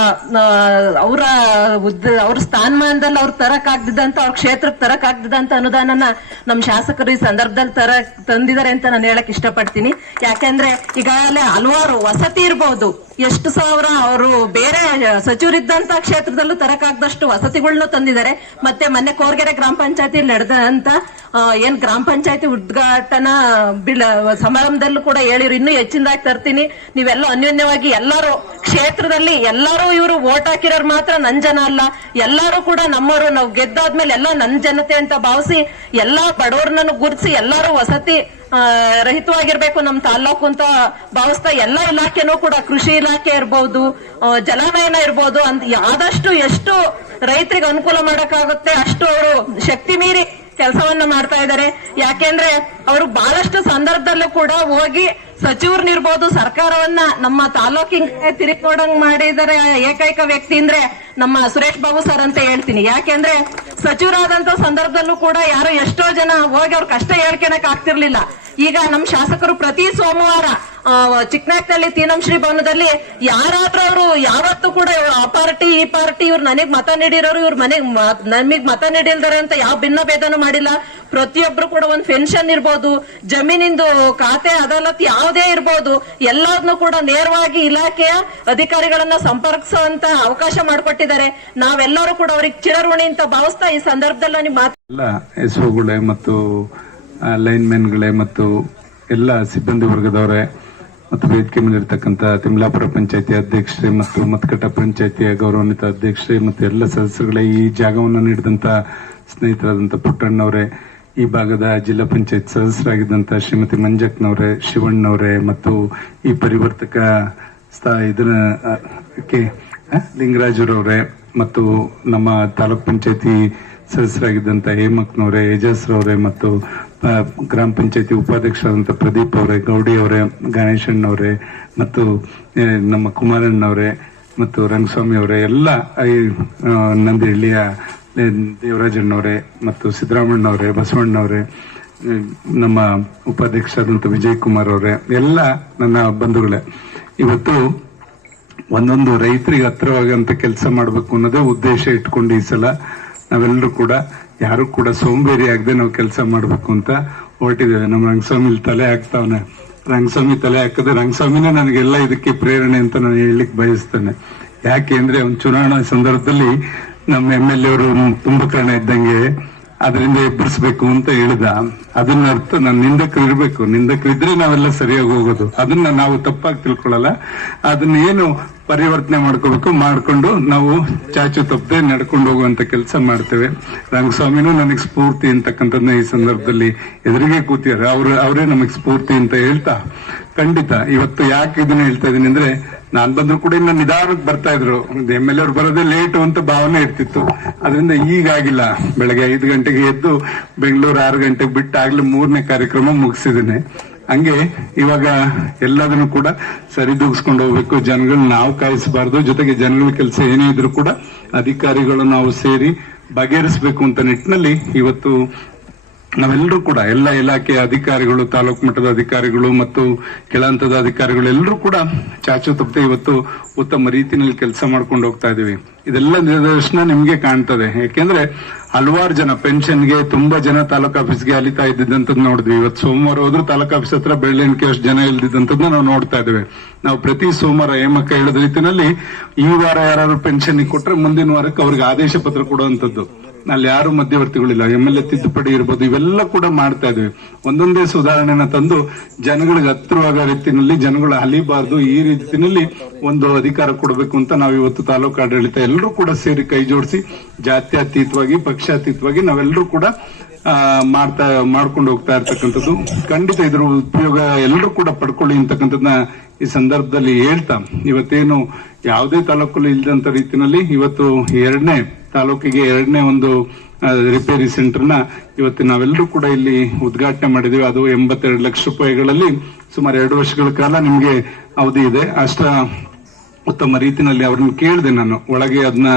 Speaker 4: ಅವರ ಅವ್ರ ಸ್ಥಾನಮಾನದಲ್ಲಿ ಅವ್ರು ತರಕ್ ಆಗ್ದಿದ್ದಂತ ಅವ್ರ ಕ್ಷೇತ್ರಕ್ಕೆ ತರಕಾಗ್ದಿದ್ದಂತ ಅನುದಾನನ ನಮ್ಮ ಶಾಸಕರು ಈ ಸಂದರ್ಭದಲ್ಲಿ ತರ ತಂದಿದ್ದಾರೆ ಅಂತ ನಾನು ಹೇಳಕ್ ಇಷ್ಟಪಡ್ತೀನಿ. ಯಾಕೆಂದ್ರೆ ಈಗಾಗಲೇ ಹಲವಾರು ವಸತಿ ಇರಬಹುದು ಎಷ್ಟು ಸಾವಿರ ಅವರು ಬೇರೆ ಸಚಿವರಿದ್ದಂತ ಕ್ಷೇತ್ರದಲ್ಲೂ ತರಕಾಗ್ದಷ್ಟು ವಸತಿಗಳನ್ನೂ ತಂದಿದ್ದಾರೆ. ಮತ್ತೆ ಮೊನ್ನೆ ಕೋರ್ಗೆರೆ ಗ್ರಾಮ ಪಂಚಾಯತಿ ನಡೆದಂತ ಏನ್ ಗ್ರಾಮ ಪಂಚಾಯತಿ ಉದ್ಘಾಟನಾ ಸಮಾರಂಭದಲ್ಲೂ ಕೂಡ ಹೇಳಿರು, ಇನ್ನೂ ಹೆಚ್ಚಿನದಾಗಿ ತರ್ತೀನಿ. ನೀವೆಲ್ಲ ಅನ್ಯೋನ್ಯವಾಗಿ ಎಲ್ಲರೂ, ಕ್ಷೇತ್ರದಲ್ಲಿ ಎಲ್ಲರೂ ಇವರು ವೋಟ್ ಹಾಕಿರೋರು ಮಾತ್ರ ನನ್ ಜನ ಅಲ್ಲ. ಎಲ್ಲರೂ ಕೂಡ ನಮ್ಮವರು, ನಾವು ಗೆದ್ದಾದ್ಮೇಲೆ ಎಲ್ಲ ನನ್ ಜನತೆ ಅಂತ ಭಾವಿಸಿ, ಎಲ್ಲಾ ಬಡವರನ್ನ ಗುರುತಿಸಿ ಎಲ್ಲರೂ ವಸತಿ ರಹಿತವಾಗಿರ್ಬೇಕು ನಮ್ಮ ತಾಲ್ಲೂಕು ಅಂತ ಭಾವಿಸ್ತಾ ಎಲ್ಲ ಇಲಾಖೆನೂ ಕೂಡ ಕೃಷಿ ಇಲಾಖೆ ಇರ್ಬೋದು ಜಲಾನಯನ ಇರ್ಬೋದು ಅಂತ ಆದಷ್ಟು ಎಷ್ಟು ರೈತರಿಗೆ ಅನುಕೂಲ ಮಾಡಕ್ಕಾಗುತ್ತೆ ಅಷ್ಟು ಅವರು ಶಕ್ತಿ ಮೀರಿ ಕೆಲಸವನ್ನ ಮಾಡ್ತಾ ಇದ್ದಾರೆ. ಯಾಕೆಂದ್ರೆ ಅವರು ಬಹಳಷ್ಟು ಸಂದರ್ಭದಲ್ಲೂ ಕೂಡ ಹೋಗಿ ಸಚಿವರ್ನಿರ್ಬೋದು ಸರ್ಕಾರವನ್ನ ನಮ್ಮ ತಾಲೂಕಿಗೆ ತಿರುಗೋಡಂಗ್ ಮಾಡಿದರೆ ಏಕೈಕ ವ್ಯಕ್ತಿ ಅಂದ್ರೆ ನಮ್ಮ ಸುರೇಶ್ ಬಾಬು ಸರ್ ಅಂತ ಹೇಳ್ತೀನಿ. ಯಾಕೆಂದ್ರೆ ಸಚಿವರಾದಂತ ಸಂದರ್ಭದಲ್ಲೂ ಕೂಡ ಯಾರು ಎಷ್ಟೋ ಜನ ಹೋಗಿ ಅವ್ರ ಕಷ್ಟ ಹೇಳ್ಕೊಳಕ್ ಆಗ್ತಿರ್ಲಿಲ್ಲ. ಈಗ ನಮ್ಮ ಶಾಸಕರು ಪ್ರತಿ ಸೋಮವಾರ ಚಿಕ್ಕನಾಕ್ನಲ್ಲಿ ತೀನಂ ತೀನಂಶ್ರೀ ಭವನದಲ್ಲಿ ಯಾರಾದ್ರೂ ಅವರು ಯಾವತ್ತೂ ಕೂಡ ಆ ಪಾರ್ಟಿ, ಈ ಪಾರ್ಟಿ, ಇವ್ರು ನನಗ್ ಮತ ನೀಡಿರೋರು, ಇವ್ರ ಮನೆಗ್ ನಮಗ್ ಮತ ನೀಡಿಲ್ದಾರೆ ಅಂತ ಯಾವ ಭಿನ್ನ ಭೇದನೂ ಮಾಡಿಲ್ಲ. ಪ್ರತಿಯೊಬ್ರು ಕೂಡ ಒಂದ್ ಪೆನ್ಷನ್ ಇರ್ಬೋದು, ಜಮೀನಿಂದು ಖಾತೆ, ಅದಾಲತ್ ಯಾವುದೇ ಇರ್ಬೋದು ಎಲ್ಲದನ್ನು ಕೂಡ ನೇರವಾಗಿ ಇಲಾಖೆಯ ಅಧಿಕಾರಿಗಳನ್ನ ಸಂಪರ್ಕಿಸುವಂತ ಅವಕಾಶ ಮಾಡಿಕೊಟ್ಟಿದ್ದಾರೆ. ನಾವೆಲ್ಲರೂ ಕೂಡ ಅವ್ರಿಗೆ ಚಿರಋಣಿ ಅಂತ ಭಾವಿಸ್ತಾ ಈ ಸಂದರ್ಭದಲ್ಲಿ ಮಾತು
Speaker 5: ಮತ್ತು ಲೈನ್ಮೆನ್ಗಳೇ ಮತ್ತು ಎಲ್ಲ ಸಿಬ್ಬಂದಿ ವರ್ಗದವರೇ ಮತ್ತು ವೇದಿಕೆ ಮೇಲಿರ್ತಕ್ಕಂಥ ತಿಮ್ಲಾಪುರ ಪಂಚಾಯತಿ ಅಧ್ಯಕ್ಷರೇ ಮತ್ತು ಮತ್ಕಟ್ಟ ಪಂಚಾಯತಿಯ ಗೌರವಾನ್ವಿತ ಅಧ್ಯಕ್ಷರೇ ಮತ್ತು ಎಲ್ಲ ಸದಸ್ಯರುಗಳೇ ಈ ಜಾಗವನ್ನು ನೀಡಿದಂಥ ಸ್ನೇಹಿತರಾದಂಥ ಪುಟ್ಟಣ್ಣವರೇ, ಈ ಭಾಗದ ಜಿಲ್ಲಾ ಪಂಚಾಯತ್ ಸದಸ್ಯರಾಗಿದ್ದಂಥ ಶ್ರೀಮತಿ ಮಂಜಕ್ನವರೇ ಶಿವಣ್ಣವರೇ ಮತ್ತು ಈ ಪರಿವರ್ತಕ ಸ್ಥಾ ಇದರ ಕೆ ಲಿಂಗರಾಜರವರೇ ಮತ್ತು ನಮ್ಮ ತಾಲೂಕ್ ಪಂಚಾಯತಿ ಸದಸ್ಯರಾಗಿದ್ದಂಥ ಹೇಮಕ್ನವರೇ ಯಜಸ್ರವರೇ ಮತ್ತು ಗ್ರಾಮ ಪಂಚಾಯತಿ ಉಪಾಧ್ಯಕ್ಷರಾದಂಥ ಪ್ರದೀಪ್ ಅವರೇ, ಗೌಡಿ ಅವರೇ ಗಣೇಶಣ್ಣವರೇ ಮತ್ತು ನಮ್ಮ ಕುಮಾರಣ್ಣವರೇ ಮತ್ತು ರಂಗಸ್ವಾಮಿ ಅವರೇ, ಎಲ್ಲ ನಂದಿಹಳ್ಳಿಯ ದೇವರಾಜಣ್ಣವರೇ ಮತ್ತು ಸಿದ್ದರಾಮಣ್ಣವರೇ ಬಸವಣ್ಣವರೇ ನಮ್ಮ ಉಪಾಧ್ಯಕ್ಷರಾದಂಥ ವಿಜಯ್ ಕುಮಾರ್ ಅವರೇ, ಎಲ್ಲ ನನ್ನ ಬಂಧುಗಳೇ. ಇವತ್ತು ಒಂದೊಂದು ರೈತರಿಗೆ ಹತ್ರವಾಗಂತ ಕೆಲಸ ಮಾಡಬೇಕು ಅನ್ನೋದೇ ಉದ್ದೇಶ ಇಟ್ಕೊಂಡು ಈ ಸಲ ನಾವೆಲ್ಲರೂ ಕೂಡ ಯಾರು ಕೂಡ ಸೋಂಬೇರಿ ಆಗದೆ ನಾವು ಕೆಲಸ ಮಾಡಬೇಕು ಅಂತ ಹೊರಟಿದ್ದೇವೆ. ನಮ್ಮ ರಂಗಸ್ವಾಮಿ ತಲೆ ಹಾಕ್ತಾವನೆ. ರಂಗಸ್ವಾಮಿ ತಲೆ ಹಾಕದೆ ರಂಗಸ್ವಾಮಿನೇ ನನಗೆಲ್ಲ ಇದಕ್ಕೆ ಪ್ರೇರಣೆ ಅಂತ ನಾನು ಹೇಳಲಿಕ್ಕೆ ಬಯಸ್ತೇನೆ. ಯಾಕೆ ಅಂದ್ರೆ ಒಂದು ಚುನಾವಣಾ ಸಂದರ್ಭದಲ್ಲಿ ನಮ್ಮ ಎಂ ಎಲ್ ಎ ಅವರು ಕುಂಭಕರ್ಣ ಇದ್ದಂಗೆ ಅದರಿಂದ ಎಬ್ಬರಿಸ್ಬೇಕು ಅಂತ ಹೇಳಿದ. ಅದನ್ನ ಅರ್ಥ ನಾನು ನಿಂದಕರು ಇರ್ಬೇಕು. ನಿಂದಕರಿದ್ರೆ ನಾವೆಲ್ಲ ಸರಿಯಾಗಿ ಹೋಗೋದು. ಅದನ್ನ ನಾವು ತಪ್ಪಾಗಿ ತಿಳ್ಕೊಳ್ಳಲ್ಲ. ಅದನ್ನ ಏನು ಪರಿವರ್ತನೆ ಮಾಡ್ಕೋಬೇಕು ಮಾಡ್ಕೊಂಡು ನಾವು ಚಾಚು ತಪ್ಪದೆ ನಡ್ಕೊಂಡು ಹೋಗುವಂತ ಕೆಲಸ ಮಾಡ್ತೇವೆ. ರಂಗಸ್ವಾಮಿನೂ ನನಗೆ ಸ್ಫೂರ್ತಿ ಅಂತಕ್ಕಂಥದ್ದನ್ನ ಈ ಸಂದರ್ಭದಲ್ಲಿ ಎದುರಿಗೆ ಕೂತಿದ್ದಾರೆ. ಅವ್ರ, ಅವರೇ ನಮಗೆ ಸ್ಫೂರ್ತಿ ಅಂತ ಹೇಳ್ತಾ, ಖಂಡಿತ ಇವತ್ತು ಯಾಕೆ ಇದನ್ನ ಹೇಳ್ತಾ ಇದೀನಿ ಅಂದ್ರೆ, ನಾನ್ ಬಂದ್ರು ಕೂಡ ಇನ್ನ ನಿಧಾನಕ್ಕೆ ಬರ್ತಾ ಇದ್ರು. ಎಂ ಎಲ್ ಅವ್ರು ಬರೋದೇ ಲೇಟು ಅಂತ ಭಾವನೆ ಇರ್ತಿತ್ತು. ಅದರಿಂದ ಈಗಾಗಿಲ್ಲ. ಬೆಳಗ್ಗೆ ಐದು ಗಂಟೆಗೆ ಎದ್ದು ಬೆಂಗಳೂರು ಆರು ಗಂಟೆಗೆ ಬಿಟ್ಟು ಆಗ್ಲೇ ಮೂರನೇ ಕಾರ್ಯಕ್ರಮ ಮುಗಿಸಿದ್ದೇನೆ. ಹಂಗೆ ಇವಾಗ ಎಲ್ಲದನ್ನು ಕೂಡ ಸರಿದೂಗಿಸ್ಕೊಂಡು ಹೋಗ್ಬೇಕು. ಜನಗಳನ್ನ ನಾವು ಕಾಯಿಸಬಾರ್ದು. ಜೊತೆಗೆ ಜನಗಳ ಕೆಲಸ ಏನೇ ಇದ್ರು ಕೂಡ ಅಧಿಕಾರಿಗಳು ನಾವು ಸೇರಿ ಬಗೆಹರಿಸಬೇಕು ಅಂತ ನಿಟ್ಟಿನಲ್ಲಿ ಇವತ್ತು ನಾವೆಲ್ಲರೂ ಕೂಡ ಎಲ್ಲ ಇಲಾಖೆಯ ಅಧಿಕಾರಿಗಳು, ತಾಲೂಕು ಮಟ್ಟದ ಅಧಿಕಾರಿಗಳು ಮತ್ತು ಕೆಳ ಹಂತದ ಅಧಿಕಾರಿಗಳು ಎಲ್ಲರೂ ಕೂಡ ಚಾಚು ತಪ್ಪದೆ ಇವತ್ತು ಉತ್ತಮ ರೀತಿಯಲ್ಲಿ ಕೆಲಸ ಮಾಡ್ಕೊಂಡು ಹೋಗ್ತಾ ಇದೀವಿ ಇದೆಲ್ಲ ನಿದರ್ಶನ ನಿಮ್ಗೆ ಕಾಣ್ತದೆ. ಯಾಕೆಂದ್ರೆ ಹಲವಾರು ಜನ ಪೆನ್ಷನ್ಗೆ ತುಂಬಾ ಜನ ತಾಲೂಕ್ ಆಫೀಸ್ಗೆ ಅಲಿತಾ ಇದ್ದಿದ್ದಂಥದ್ದು ನೋಡಿದ್ವಿ. ಇವತ್ತು ಸೋಮವಾರ ಹೋದ್ರೂ ತಾಲೂಕ್ ಆಫೀಸ್ ಹತ್ರ ಬೆಳ್ಳೆಣಿಕೆ ಅಷ್ಟು ಜನ ಇಲ್ದಿದ್ದಂಥದ್ದನ್ನ ನಾವು ನೋಡ್ತಾ ಇದ್ದೇವೆ. ನಾವು ಪ್ರತಿ ಸೋಮವಾರ ಏಮಕ್ಕ ಹೇಳಿದ ರೀತಿನಲ್ಲಿ ಈ ವಾರ ಯಾರು ಪೆನ್ಷನ್ ಕೊಟ್ರೆ ಮುಂದಿನ ವಾರಕ್ಕೆ ಅವ್ರಿಗೆ ಆದೇಶ ಪತ್ರ ಕೊಡುವಂತದ್ದು ಅಲ್ಲಿ ಯಾರು ಮಧ್ಯವರ್ತಿಗಳಿಲ್ಲ. ಎಂ ಎಲ್ ಎ ತಿದ್ದುಪಡಿ ಇರ್ಬೋದು, ಇವೆಲ್ಲ ಕೂಡ ಮಾಡ್ತಾ ಇದ್ದೇವೆ ಒಂದೊಂದೇ ಸುಧಾರಣೆನ ತಂದು ಜನಗಳಿಗೆ ಹತ್ತಿರವಾದ ರೀತಿಯಲ್ಲಿ ಜನಗಳು ಅಲಿಬಾರ್ದು, ಈ ರೀತಿಯಲ್ಲಿ ಒಂದು ಅಧಿಕಾರ ಕೊಡಬೇಕು ಅಂತ ನಾವು ಇವತ್ತು ತಾಲೂಕು ಆಡಳಿತ ಎಲ್ಲರೂ ಕೂಡ ಸೇರಿ ಕೈ ಜೋಡಿಸಿ, ಜಾತ್ಯತೀತವಾಗಿ, ಪಕ್ಷಾತೀತವಾಗಿ ನಾವೆಲ್ಲರೂ ಕೂಡ ಮಾಡ್ತಾ, ಮಾಡ್ಕೊಂಡು ಹೋಗ್ತಾ ಇರ್ತಕ್ಕಂಥದ್ದು. ಖಂಡಿತ ಇದ್ರ ಉಪಯೋಗ ಎಲ್ಲರೂ ಕೂಡ ಪಡ್ಕೊಳ್ಳಿ ಅಂತಕ್ಕಂಥದ್ದನ್ನ ಈ ಸಂದರ್ಭದಲ್ಲಿ ಹೇಳ್ತಾ, ಇವತ್ತೇನು ಯಾವುದೇ ತಾಲೂಕಲ್ಲಿ ಇಲ್ಲದಂತ ರೀತಿಯಲ್ಲಿ ಇವತ್ತು ಎರಡನೇ ತಾಲೂಕಿಗೆ ಎರಡನೇ ಒಂದು ರಿಪೇರಿ ಸೆಂಟರ್ನ ಇವತ್ತು ನಾವೆಲ್ಲರೂ ಕೂಡ ಇಲ್ಲಿ ಉದ್ಘಾಟನೆ ಮಾಡಿದೀವಿ. ಅದು ಎಂಬತ್ತೆರಡು ಲಕ್ಷ ರೂಪಾಯಿಗಳಲ್ಲಿ ಸುಮಾರು ಎರಡು ವರ್ಷಗಳ ಕಾಲ ನಿಮ್ಗೆ ಅವಧಿ ಇದೆ. ಅಷ್ಟ ಉತ್ತಮ ರೀತಿನಲ್ಲಿ ಅವ್ರನ್ನ ಕೇಳಿದೆ ನಾನು. ಒಳಗೆ ಅದನ್ನ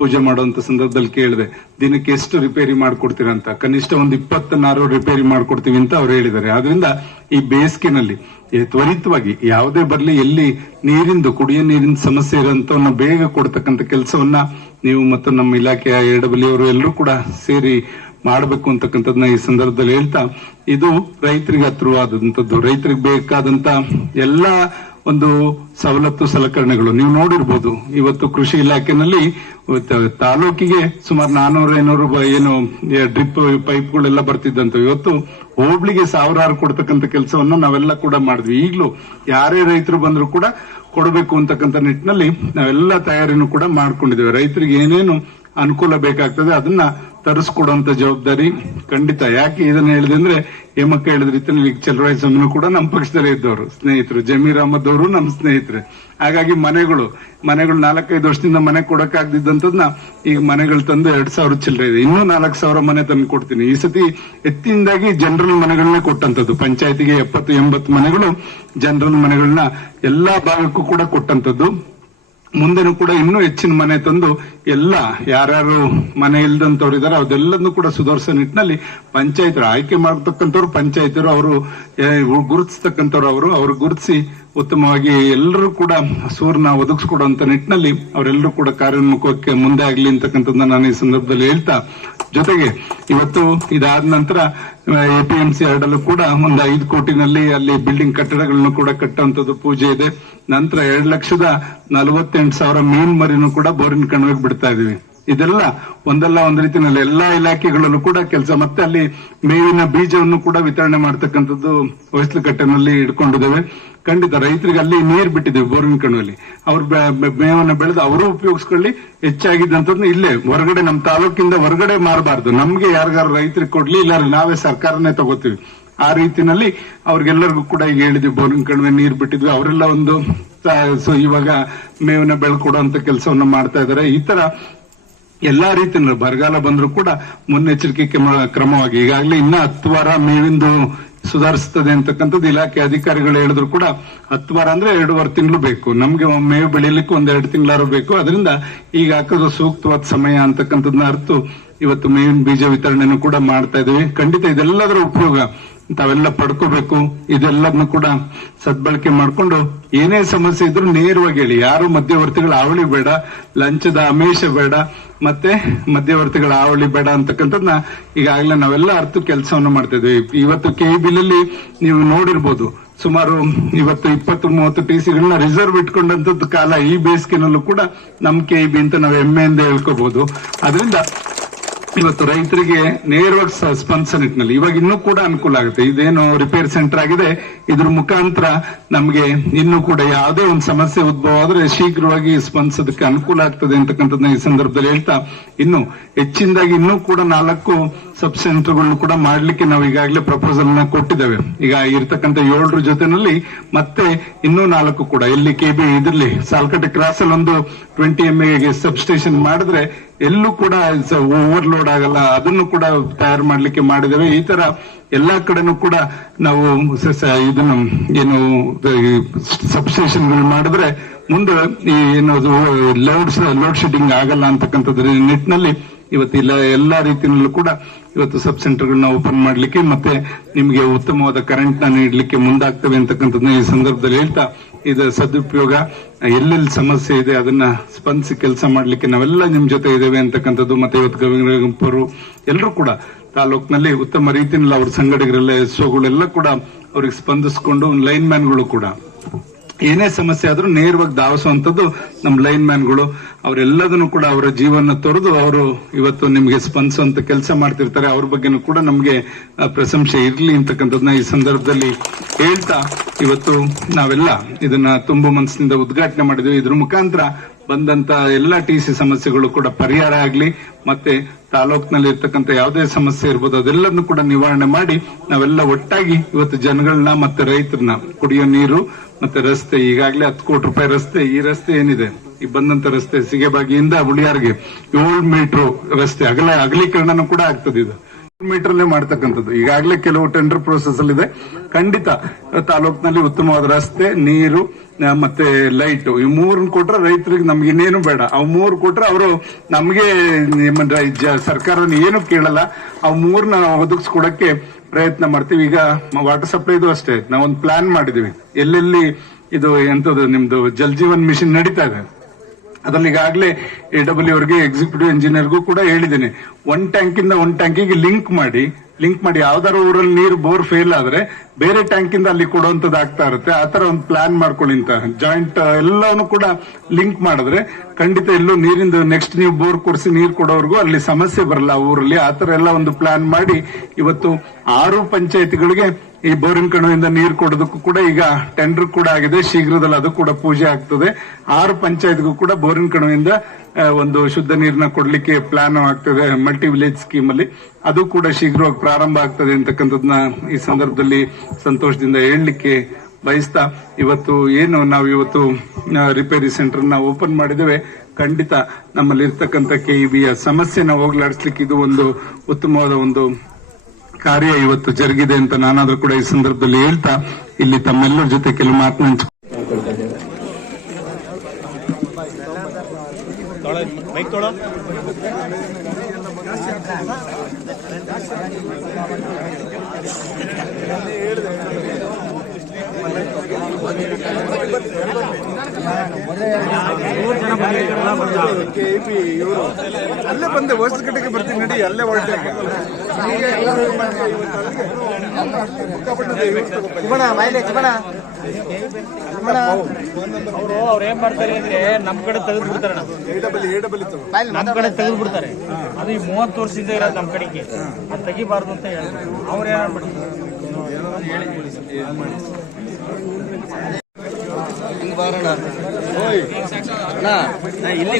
Speaker 5: ಪೂಜೆ ಮಾಡುವಂತ ಸಂದರ್ಭದಲ್ಲಿ ಕೇಳಿದೆ, ದಿನಕ್ಕೆ ಎಷ್ಟು ರಿಪೇರಿ ಮಾಡ್ಕೊಡ್ತೀರಾ ಅಂತ. ಕನಿಷ್ಠ ಒಂದು ಇಪ್ಪತ್ತನ್ನಾರು ರಿಪೇರಿ ಮಾಡ್ಕೊಡ್ತೀವಿ ಅಂತ ಅವ್ರು ಹೇಳಿದ್ದಾರೆ. ಆದ್ರಿಂದ ಈ ಬೇಸಿಗೆನಲ್ಲಿ ತ್ವರಿತವಾಗಿ ಯಾವುದೇ ಬರಲಿ ಎಲ್ಲಿ ನೀರಿಂದು, ಕುಡಿಯೋ ನೀರಿನ ಸಮಸ್ಯೆ ಇರೋಂಥವನ್ನ ಬೇಗ ಕೊಡ್ತಕ್ಕಂಥ ಕೆಲಸವನ್ನ ನೀವು ಮತ್ತು ನಮ್ಮ ಇಲಾಖೆಯ ಎಡಬಲಿಯವರು ಎಲ್ಲರೂ ಕೂಡ ಸೇರಿ ಮಾಡಬೇಕು ಅಂತಕ್ಕಂಥದ್ನ ಈ ಸಂದರ್ಭದಲ್ಲಿ ಹೇಳ್ತಾ, ಇದು ರೈತರಿಗೆ ಹತ್ರವಾದಂಥದ್ದು ರೈತರಿಗೆ ಬೇಕಾದಂತ ಎಲ್ಲ ಒಂದು ಸವಲತ್ತು ಸಲಕರಣೆಗಳು. ನೀವು ನೋಡಿರ್ಬೋದು, ಇವತ್ತು ಕೃಷಿ ಇಲಾಖೆನಲ್ಲಿ ತಾಲೂಕಿಗೆ ಸುಮಾರು ನಾನೂರ, ಐನೂರು ಏನು ಡ್ರಿಪ್ ಪೈಪ್ಗಳೆಲ್ಲ ಬರ್ತಿದ್ದಂತ ಇವತ್ತು ಹೋಬ್ಳಿಗೆ ಸಾವಿರಾರು ಕೊಡ್ತಕ್ಕಂತ ಕೆಲಸವನ್ನ ನಾವೆಲ್ಲ ಕೂಡ ಮಾಡಿದ್ವಿ. ಈಗಲೂ ಯಾರೇ ರೈತರು ಬಂದರೂ ಕೂಡ ಕೊಡಬೇಕು ಅಂತಕ್ಕಂಥ ನಿಟ್ಟಿನಲ್ಲಿ ನಾವೆಲ್ಲ ತಯಾರಿನೂ ಕೂಡ ಮಾಡ್ಕೊಂಡಿದ್ದೇವೆ. ರೈತರಿಗೆ ಏನೇನು ಅನುಕೂಲ ಬೇಕಾಗ್ತದೆ ಅದನ್ನ ತರಿಸ್ಕೊಡುವಂತ ಜವಾಬ್ದಾರಿ ಖಂಡಿತ. ಯಾಕೆ ಇದನ್ನ ಹೇಳಿದೆ ಅಂದ್ರೆ ಹೇಮಕ್ಕ ಹೇಳಿದ ರೀತಿಯಲ್ಲಿ ಚಲರಾಯ ಕೂಡ ನಮ್ಮ ಪಕ್ಷದಲ್ಲೇ ಇದ್ದವರು, ಸ್ನೇಹಿತರು. ಜಮೀರ್ ಅಹಮದ್ ಅವರು ನಮ್ಮ ಸ್ನೇಹಿತರೆ. ಹಾಗಾಗಿ ಮನೆಗಳು ಮನೆಗಳು ನಾಲ್ಕೈದು ವರ್ಷದಿಂದ ಮನೆ ಕೊಡಕ್ಕಾಗ್ದಿದ್ದಂತದ್ನ ಈಗ ಮನೆಗಳು ತಂದು ಎರಡ್ ಸಾವಿರ ಚಿಲ್ಲರೆ ಇದೆ. ಇನ್ನೂ ನಾಲ್ಕು ಸಾವಿರ ಮನೆ ತಂದು ಕೊಡ್ತೀನಿ. ಈ ಸತಿ ಎತ್ತಿನಿಂದಾಗಿ ಜನರಲ್ ಮನೆಗಳನ್ನೇ ಕೊಟ್ಟಂತದ್ದು ಪಂಚಾಯತಿಗೆ ಎಪ್ಪತ್ತು, ಎಂಬತ್ತು ಮನೆಗಳು ಜನರಲ್ ಮನೆಗಳನ್ನ ಎಲ್ಲಾ ಭಾಗಕ್ಕೂ ಕೂಡ ಕೊಟ್ಟಂತದ್ದು ಮುಂದೆನೂ ಕೂಡ ಇನ್ನೂ ಹೆಚ್ಚಿನ ಮನೆ ತಂದು ಎಲ್ಲ ಯಾರ್ಯಾರು ಮನೆ ಇಲ್ದಂತವ್ರು ಇದಾರೆ ಅದೆಲ್ಲದನ್ನು ಕೂಡ ಸುಧಾರಿಸೋ ನಿಟ್ಟಿನಲ್ಲಿ ಪಂಚಾಯತ್ ಆಯ್ಕೆ ಮಾಡತಕ್ಕಂಥವ್ರು ಪಂಚಾಯತರು, ಅವರು ಗುರುತಿಸ್ತಕ್ಕಂಥವ್ರು ಅವರು, ಅವ್ರು ಗುರುತಿಸಿ ಉತ್ತಮವಾಗಿ ಎಲ್ಲರೂ ಕೂಡ ಸೂರ್ಯನ ಒದಗಿಸ್ಕೊಡುವಂತ ನಿಟ್ಟಿನಲ್ಲಿ ಅವರೆಲ್ಲರೂ ಕೂಡ ಕಾರ್ಯೋನ್ಮುಖಕ್ಕೆ ಮುಂದೆ ಆಗ್ಲಿ ಅಂತಕ್ಕಂಥದ್ದನ್ನ ನಾನು ಈ ಸಂದರ್ಭದಲ್ಲಿ ಹೇಳ್ತಾ, ಜೊತೆಗೆ ಇವತ್ತು ಇದಾದ ನಂತರ ಎಪಿಎಂಸಿ ಹರಡಲು ಕೂಡ ಒಂದು ಐದು ಕೋಟಿನಲ್ಲಿ ಅಲ್ಲಿ ಬಿಲ್ಡಿಂಗ್ ಕಟ್ಟಡಗಳನ್ನು ಕೂಡ ಕಟ್ಟುವಂತದ್ದು ಪೂಜೆ ಇದೆ. ನಂತರ ಎರಡ್ ಲಕ್ಷದ ನಲವತ್ತೆಂಟು ಸಾವಿರ ಮೀನ್ ಮರಿನೂ ಕೂಡ ಬೋರಿನ ಕಣಿವೆಗೆ ಬಿಡ್ತಾ ಇದೀವಿ ಇದೆಲ್ಲ ಒಂದಲ್ಲ ಒಂದ್ ರೀತಿಯಲ್ಲಿ ಎಲ್ಲಾ ಇಲಾಖೆಗಳಲ್ಲೂ ಕೂಡ ಕೆಲಸ. ಮತ್ತೆ ಅಲ್ಲಿ ಮೇವಿನ ಬೀಜವನ್ನು ಕೂಡ ವಿತರಣೆ ಮಾಡ್ತಕ್ಕಂಥದ್ದು ಹೊಯ್ಸಲುಕಟ್ಟೆನಲ್ಲಿ ಇಟ್ಕೊಂಡಿದ್ದೇವೆ. ಖಂಡಿತ ರೈತರಿಗೆ ಅಲ್ಲಿ ನೀರ್ ಬಿಟ್ಟಿದ್ದೇವೆ ಬೋರಿನ ಕಣ್ಣಲ್ಲಿ ಅವ್ರ ಮೇವನ್ನ ಬೆಳೆದು ಅವರು ಉಪಯೋಗಿಸ್ಕೊಳ್ಳಿ. ಹೆಚ್ಚಾಗಿದ್ದಂಥದ್ದು ಇಲ್ಲೇ, ಹೊರಗಡೆ ನಮ್ಮ ತಾಲೂಕಿಂದ ಹೊರಗಡೆ ಮಾರಬಾರ್ದು. ನಮ್ಗೆ ಯಾರಿಗಾರು ರೈತರಿಗೆ ಕೊಡ್ಲಿ ಇಲ್ಲ ನಾವೇ ಸರ್ಕಾರನೇ ತಗೋತೀವಿ. ಆ ರೀತಿನಲ್ಲಿ ಅವ್ರಿಗೆಲ್ಲರಿಗೂ ಕೂಡ ಈಗ ಹೇಳಿದ್ವಿ ಬೋರಿನ ಕಣಿವೆ ನೀರ್ ಬಿಟ್ಟಿದ್ವಿ. ಅವರೆಲ್ಲ ಒಂದು ಸೊ ಇವಾಗ ಮೇವನ್ನ ಬೆಳ್ಕೊಡುವಂತ ಕೆಲಸವನ್ನ ಮಾಡ್ತಾ ಇದಾರೆ. ಈ ತರ ಎಲ್ಲಾ ರೀತಿಯಿಂದ ಬರಗಾಲ ಬಂದ್ರು ಕೂಡ ಮುನ್ನೆಚ್ಚರಿಕೆ ಕ್ರಮ- ಕ್ರಮವಾಗಿ, ಈಗಾಗಲೇ ಇನ್ನ ಹತ್ತು ವಾರ ಮೇವಿಂದು ಸುಧಾರಿಸ್ತದೆ ಅಂತಕ್ಕಂಥದ್ದು ಇಲಾಖೆ ಅಧಿಕಾರಿಗಳು ಹೇಳಿದ್ರು ಕೂಡ ಹತ್ತು ವಾರ ಅಂದ್ರೆ ಎರಡೂವರೆ ತಿಂಗಳು ಬೇಕು. ನಮ್ಗೆ ಮೇವು ಬೆಳೀಲಿಕ್ಕೆ ಎರಡು ತಿಂಗಳಾರು ಬೇಕು. ಅದರಿಂದ ಈಗ ಹಾಕೋದು ಸೂಕ್ತವಾದ ಸಮಯ ಅಂತಕ್ಕಂಥದ್ನ ಅರ್ಥ ಇವತ್ತು ಮೇವಿನ ಬೀಜ ವಿತರಣೆನೂ ಕೂಡ ಮಾಡ್ತಾ ಇದೀವಿ ಖಂಡಿತ ಇದೆಲ್ಲದರ ಉಪಯೋಗ ತಾವೆಲ್ಲ ಪಡ್ಕೋಬೇಕು. ಇದೆಲ್ಲದನ್ನು ಕೂಡ ಸದ್ಬಳಕೆ ಮಾಡಿಕೊಂಡು ಏನೇ ಸಮಸ್ಯೆ ಇದ್ರೂ ನೇರವಾಗಿ ಹೇಳಿ. ಯಾರು ಮಧ್ಯವರ್ತಿಗಳ ಆವಳಿ ಬೇಡ, ಲಂಚದ ಅಮೇಷ ಬೇಡ, ಮತ್ತೆ ಮಧ್ಯವರ್ತಿಗಳ ಆವಳಿ ಬೇಡ ಅಂತಕ್ಕಂಥದ್ನ ಈಗಾಗಲೇ ನಾವೆಲ್ಲ ಅರ್ಥ ಕೆಲಸವನ್ನು ಮಾಡ್ತಾ ಇದ್ವಿ ಇವತ್ತು ಕೆ ಬಿಲಲ್ಲಿ ನೀವು ನೋಡಿರ್ಬೋದು, ಸುಮಾರು ಇವತ್ತು ಇಪ್ಪತ್ತು, ಮೂವತ್ತು ಟಿ ಸಿಗಳನ್ನ ರಿಸರ್ವ್ ಇಟ್ಕೊಂಡಂತದ್ದು ಕಾಲ ಈ ಬೇಸಿಗೆನಲ್ಲೂ ಕೂಡ ನಮ್ ಕೆ ಬಿ ಅಂತ ನಾವು ಹೆಮ್ಮೆಯಿಂದ ಹೇಳ್ಕೋಬಹುದು ಅದರಿಂದ ಇವತ್ತು ರೈತರಿಗೆ ನೇರವಾಗಿ ಸ್ಪಂದಿಸೋ ನಿಟ್ಟಿನಲ್ಲಿ. ಇವಾಗ ಇನ್ನೂ ಕೂಡ ಅನುಕೂಲ ಆಗುತ್ತೆ. ಇದೇನು ರಿಪೇರ್ ಸೆಂಟರ್ ಆಗಿದೆ. ಇದ್ರ ಮುಖಾಂತರ ನಮಗೆ ಇನ್ನೂ ಕೂಡ ಯಾವುದೇ ಒಂದು ಸಮಸ್ಯೆ ಉದ್ಭವ ಆದ್ರೆ ಶೀಘ್ರವಾಗಿ ಸ್ಪಂದಿಸೋದಕ್ಕೆ ಅನುಕೂಲ ಆಗ್ತದೆ ಅಂತಕ್ಕಂಥದ್ದನ್ನ ಈ ಸಂದರ್ಭದಲ್ಲಿ ಹೇಳ್ತಾ ಇನ್ನು ಹೆಚ್ಚಿನದಾಗಿ ಇನ್ನೂ ಕೂಡ ನಾಲ್ಕು ಸಬ್ ಸೆಂಟರ್ಗಳನ್ನು ಕೂಡ ಮಾಡ್ಲಿಕ್ಕೆ ನಾವು ಈಗಾಗಲೇ ಪ್ರಪೋಸಲ್ನ ಕೊಟ್ಟಿದ್ದೇವೆ. ಈಗ ಇರ್ತಕ್ಕಂಥ ಏಳರ ಜೊತೆನಲ್ಲಿ ಮತ್ತೆ ಇನ್ನೂ ನಾಲ್ಕು ಕೂಡ. ಇಲ್ಲಿ ಕೆಬಿ ಇದ್ರಲ್ಲಿ ಸಾಲ್ಕಟ್ಟೆ ಕ್ರಾಸ್ ಅಲ್ಲಿ ಒಂದು twenty M A substation ಮಾಡಿದ್ರೆ ಎಲ್ಲೂ ಕೂಡ ಓವರ್ಲೋಡ್ ಆಗಲ್ಲ. ಅದನ್ನು ಕೂಡ ತಯಾರು ಮಾಡ್ಲಿಕ್ಕೆ ಮಾಡಿದ್ದೇವೆ. ಈ ತರ ಎಲ್ಲಾ ಕಡೆನೂ ಕೂಡ ನಾವು ಇದನ್ನು ಏನು ಸಬ್ಸ್ಟೇಷನ್ ಮಾಡಿದ್ರೆ ಮುಂದೆ ಈ ಏನು ಲೋಡ್ ಲೋಡ್ ಶೆಡ್ಡಿಂಗ್ ಆಗಲ್ಲ ಅಂತಕ್ಕಂಥದ್ರ ನಿಟ್ಟಿನಲ್ಲಿ ಇವತ್ತಿಲ್ಲ ಎಲ್ಲಾ ರೀತಿಯಲ್ಲೂ ಕೂಡ ಇವತ್ತು ಸಬ್ ಸೆಂಟರ್ಗಳನ್ನ ಓಪನ್ ಮಾಡಲಿಕ್ಕೆ ಮತ್ತೆ ನಿಮಗೆ ಉತ್ತಮವಾದ ಕರೆಂಟ್ನ ನೀಡಲಿಕ್ಕೆ ಮುಂದಾಗ್ತವೆ ಅಂತಕ್ಕಂಥದ್ದನ್ನ ಈ ಸಂದರ್ಭದಲ್ಲಿ ಹೇಳ್ತಾ ಇದರ ಸದುಪಯೋಗ, ಎಲ್ಲೆಲ್ಲಿ ಸಮಸ್ಯೆ ಇದೆ ಅದನ್ನ ಸ್ಪಂದಿಸಿ ಕೆಲಸ ಮಾಡಲಿಕ್ಕೆ ನಾವೆಲ್ಲ ನಿಮ್ ಜೊತೆ ಇದ್ದೇವೆ ಅಂತಕ್ಕಂಥದ್ದು, ಮತ್ತೆ ಇವತ್ತು ಗವಿಂಗರು ಎಲ್ಲರೂ ಕೂಡ ತಾಲೂಕಿನಲ್ಲಿ ಉತ್ತಮ ರೀತಿಯಲ್ಲಿ ಅವ್ರ ಸಂಘಟಕರೆಲ್ಲ ಎಸ್ಒಗಳೆಲ್ಲ ಕೂಡ ಅವ್ರಿಗೆ ಸ್ಪಂದಿಸಿಕೊಂಡು, ಲೈನ್ ಮ್ಯಾನ್ಗಳು ಕೂಡ. ಏನೇ ಸಮಸ್ಯೆ ಆದ್ರೂ ನೇರವಾಗಿ ಧಾವಿಸುವಂತದ್ದು ನಮ್ಮ ಲೈನ್ ಮ್ಯಾನ್ಗಳು. ಅವರೆಲ್ಲದನ್ನು ಕೂಡ ಅವರ ಜೀವನ ತೊರೆದು ಅವರು ಇವತ್ತು ನಿಮಗೆ ಸ್ಪಂದಿಸುವಂತ ಕೆಲಸ ಮಾಡ್ತಿರ್ತಾರೆ. ಅವ್ರ ಬಗ್ಗೆನೂ ಕೂಡ ನಮಗೆ ಪ್ರಶಂಸೆ ಇರಲಿ ಅಂತಕ್ಕಂಥದ್ನ ಈ ಸಂದರ್ಭದಲ್ಲಿ ಹೇಳ್ತಾ ಇವತ್ತು ನಾವೆಲ್ಲ ಇದನ್ನ ತುಂಬ ಮನಸ್ಸಿನಿಂದ ಉದ್ಘಾಟನೆ ಮಾಡಿದ್ವಿ. ಇದ್ರ ಮುಖಾಂತರ ಬಂದಂತ ಎಲ್ಲ ಟಿ ಸಿ ಸಮಸ್ಯೆಗಳು ಕೂಡ ಪರಿಹಾರ ಆಗ್ಲಿ, ಮತ್ತೆ ತಾಲೂಕಿನಲ್ಲಿ ಇರ್ತಕ್ಕಂಥ ಯಾವುದೇ ಸಮಸ್ಯೆ ಇರ್ಬೋದು, ಅದೆಲ್ಲದನ್ನು ಕೂಡ ನಿವಾರಣೆ ಮಾಡಿ ನಾವೆಲ್ಲ ಒಟ್ಟಾಗಿ ಇವತ್ತು ಜನಗಳನ್ನ ಮತ್ತೆ ರೈತರನ್ನ ಕುಡಿಯೋ ನೀರು ಮತ್ತೆ ರಸ್ತೆ ಈಗಾಗಲೇ ಹತ್ತು ಕೋಟಿ ರೂಪಾಯಿ ರಸ್ತೆ ಈ ರಸ್ತೆ ಏನಿದೆ? ಈ ಬಂದಂತ ರಸ್ತೆ ಸಿಗೆಬಾಗಿಯಿಂದ ಹುಳಿಯಾರ್ಗೆ ಏಳು ಮೀಟರ್ ರಸ್ತೆ ಅಗಲ ಅಗಲೀಕರಣನೂ ಕೂಡ ಆಗ್ತದೆ ಇದು. ಮೀಟರ್ ಅಲ್ಲೇ ಮಾಡ್ತಕ್ಕಂಥದ್ದು. ಈಗಾಗಲೇ ಕೆಲವು ಟೆಂಡರ್ ಪ್ರೋಸೆಸ್ ಅಲ್ಲಿ ಇದೆ ಖಂಡಿತ ತಾಲೂಕಿನಲ್ಲಿ ಉತ್ತಮವಾದ ರಸ್ತೆ ನೀರು ಆ, ಮತ್ತೆ ಲೈಟ್ ಈ ಮೂರನ್ನ ಕೊಟ್ರೆ ರೈತರಿಗೆ ನಮ್ಗೆ ಇನ್ನೇನು ಬೇಡ. ಅವ್ ಮೂರು ಕೊಟ್ರೆ ಅವರು ನಮ್ಗೆ ಸರ್ಕಾರ ಏನು ಕೇಳಲ್ಲ. ಅವ್ ಮೂರ್ನ ಒದಗಿಸ್ಕೊಡಕ್ಕೆ ಪ್ರಯತ್ನ ಮಾಡ್ತೀವಿ. ಈಗ ವಾಟರ್ ಸಪ್ಲೈದು ಅಷ್ಟೇ. ನಾವೊಂದು ಪ್ಲಾನ್ ಮಾಡಿದೀವಿ. ಎಲ್ಲೆಲ್ಲಿ ಇದು ಎಂತದ್ದು ನಿಮ್ದು ಜಲ್ ಜೀವನ್ ಮಿಷನ್ ನಡೀತಾ ಇದೆ. ಅದ್ರಲ್ಲಿ ಈಗಾಗಲೇ ಎ ಡಬ್ಲ್ಯೂ ಅವರಿಗೆ ಎಕ್ಸಿಕ್ಯೂಟಿವ್ ಇಂಜಿನಿಯರ್ಗೂ ಕೂಡ ಹೇಳಿದ್ದೀನಿ. ಒನ್ ಟ್ಯಾಂಕ್ ಇಂದ ಒನ್ ಟ್ಯಾಂಕಿಗೆ ಲಿಂಕ್ ಮಾಡಿ ಲಿಂಕ್ ಮಾಡಿ. ಯಾವ್ದಾರು ಊರಲ್ಲಿ ನೀರು ಬೋರ್ ಫೇಲ್ ಆದ್ರೆ ಬೇರೆ ಟ್ಯಾಂಕ್ ಇಂದ ಅಲ್ಲಿ ಕೊಡುವಂತದ್ದು ಆಗ್ತಾ ಇರುತ್ತೆ. ಆತರ ತರ ಒಂದು ಪ್ಲಾನ್ ಮಾಡ್ಕೊಳ್ಳಿ ಅಂತ. ಜಾಯಿಂಟ್ ಎಲ್ಲವನ್ನು ಕೂಡ ಲಿಂಕ್ ಮಾಡಿದ್ರೆ ಖಂಡಿತ ಎಲ್ಲೂ ನೀರಿಂದ ನೆಕ್ಸ್ಟ್ ನೀವು ಬೋರ್ ಕೊಡಿಸಿ ನೀರು ಕೊಡೋವರೆಗೂ ಅಲ್ಲಿ ಸಮಸ್ಯೆ ಬರಲ್ಲ ಊರಲ್ಲಿ. ಆತರ ತರ ಎಲ್ಲ ಒಂದು ಪ್ಲಾನ್ ಮಾಡಿ ಇವತ್ತು ಆರು ಪಂಚಾಯತಿಗಳಿಗೆ ಈ ಬೋರಿನ ಕಣುವಿಂದ ನೀರು ಕೊಡೋದಕ್ಕೂ ಕೂಡ ಈಗ ಟೆಂಡರ್ ಕೂಡ ಆಗಿದೆ. ಶೀಘ್ರದಲ್ಲಿ ಅದು ಕೂಡ ಪೂಜೆ ಆಗ್ತದೆ. ಆರು ಪಂಚಾಯತ್ಗೂ ಕೂಡ ಬೋರಿನ ಕಣುವಿಂದ ಒಂದು ಶುದ್ಧ ನೀರನ್ನ ಕೊಡ್ಲಿಕ್ಕೆ ಪ್ಲಾನ್ ಆಗ್ತದೆ. ಮಲ್ಟಿ ವಿಲೇಜ್ ಸ್ಕೀಮ್ ಅಲ್ಲಿ. ಅದು ಕೂಡ ಶೀಘ್ರವಾಗಿ ಪ್ರಾರಂಭ ಆಗ್ತದೆ ಅಂತಕ್ಕಂಥದ್ನ ಈ ಸಂದರ್ಭದಲ್ಲಿ ಸಂತೋಷದಿಂದ ಹೇಳಲಿಕ್ಕೆ ಬಯಸ್ತಾ, ಇವತ್ತು ಏನು ನಾವು ಇವತ್ತು ರಿಪೇರಿ ಸೆಂಟರ್ನ ಓಪನ್ ಮಾಡಿದ್ದೇವೆ. ಖಂಡಿತ ನಮ್ಮಲ್ಲಿ ಇರ್ತಕ್ಕಂಥ ಕೆಇಬಿಯ ಸಮಸ್ಯೆನ ಹೋಗ್ಲಾಡಿಸ್ಲಿಕ್ಕೆ ಇದು ಒಂದು ಉತ್ತಮವಾದ ಒಂದು ಕಾರ್ಯ ಇವತ್ತು ಜರುಗಿದೆ ಅಂತ ನಾನಾದ್ರೂ ಕೂಡ ಈ ಸಂದರ್ಭದಲ್ಲಿ ಹೇಳ್ತಾ ಇಲ್ಲಿ ತಮ್ಮೆಲ್ಲರ ಜೊತೆ ಕೆಲವು ಮಾತನಾಡ
Speaker 6: ಅಲ್ಲೇ ಬಂದೆ ಹೊಸ ಕಡೆಗೆ ಬರ್ತೀನಿ ನಡಿ ಅಲ್ಲೇ ಹೊರಟೆ
Speaker 7: ಅವರು ಅವ್ರು ಏನ್ ಮಾಡ್ತಾರೆ ಅಂದ್ರೆ ನಮ್ ಕಡೆ ತೆಗೆದು ಬಿಡ್ತಾರೆ ನಮ್ ಕಡೆ ತೆಗೆದು ಬಿಡ್ತಾರೆ ಅದು ಈ ಮೂವತ್ತು ವರ್ಷದಿಂದ ಇರೋದು ನಮ್ ಕಡೆಗೆ. ಅದು ತೆಗಿಬಾರ್ದು ಅಂತ ಹೇಳ್ತಾರೆ. ಅವ್ರು ಏನ್ ಇಲ್ಲಿ